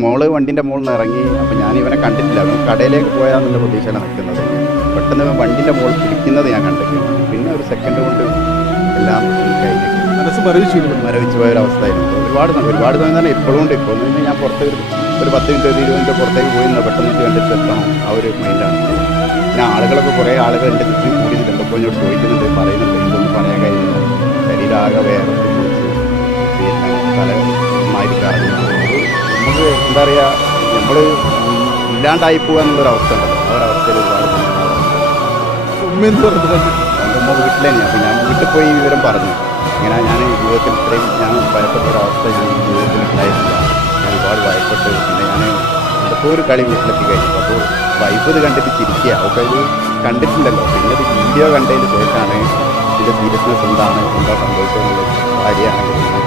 മോള് വണ്ടിൻ്റെ മുകളിൽ നിന്ന് ഇറങ്ങി. അപ്പോൾ ഞാൻ ഇവനെ കണ്ടിട്ടില്ല, അവൻ കടയിലേക്ക് പോയാന്നുള്ള പ്രതീക്ഷയാണ് നിൽക്കുന്നത്. പെട്ടെന്ന് വണ്ടിൻ്റെ മുകളിൽ പിടിക്കുന്നത് ഞാൻ കണ്ടിട്ടുണ്ട്. പിന്നെ ഒരു സെക്കൻഡ് കൊണ്ട് എല്ലാം കഴിഞ്ഞു, മനസ്സ് മരവിച്ച് പോയൊരവസ്ഥയായിരുന്നു. ഒരുപാട് സമയം തന്നെ ഇപ്പോഴും ഉണ്ട്. ഇപ്പോൾ ഞാൻ പുറത്ത് ഒരു 10 മിനിറ്റ് 20 മിനിറ്റ് പുറത്തേക്ക് പോയി നിന്ന് പെട്ടെന്ന് കണ്ടിട്ട് എത്തണം, ആ ഒരു മൈൻഡാണ്. പിന്നെ ആളുകളൊക്കെ കുറേ ആളുകൾ എൻ്റെ ചുറ്റും കൂടിയിട്ടുണ്ട്. എന്തൊക്കെ എന്നോട് ചോദിക്കുന്നുണ്ട്, പറയുന്നുണ്ട്. ഇതൊന്നും പറയാൻ കഴിയുന്നില്ല. ശരീരമാകെ വേറെ പിന്നെ തല നന്നായിട്ട് കറങ്ങി. നമുക്ക് എന്താ പറയുക, നമ്മൾ ഇല്ലാണ്ടായി പോകുക എന്നുള്ളൊരവസ്ഥ ഉണ്ടല്ലോ, ആ ഒരവസ്ഥയിൽ ഒരുപാട് ഉമ്മ വീട്ടിൽ തന്നെയാണ്. അപ്പോൾ ഞാൻ വീട്ടിൽ പോയി ഈ വിവരം പറഞ്ഞു. ഇങ്ങനെ ഞാൻ ജീവിതത്തിൽ ഇത്രയും ഞാൻ ഭയപ്പെട്ട ഒരവസ്ഥ ഞാൻ ജീവിതത്തിൽ ഉണ്ടായിട്ടില്ല. ഞാൻ ഒരുപാട് ഭയപ്പെട്ട് പിന്നെ ഞാൻ എന്തൊക്കെ ഒരു കളി വീട്ടിലെത്തി കഴിഞ്ഞു. അപ്പോൾ വൈഫ് ഇത് കണ്ടിട്ട് ചിരിക്കുക. അവർക്ക് ഇത് കണ്ടിട്ടില്ലല്ലോ. പിന്നെ ഇത് വീഡിയോ കണ്ടതിന് ശേഷമാണ് ഇതിൻ്റെ സീരിയസ്നെസ് എന്താണ്, എന്താ സംഭവിച്ചതെന്നുള്ള കാര്യമാണെങ്കിൽ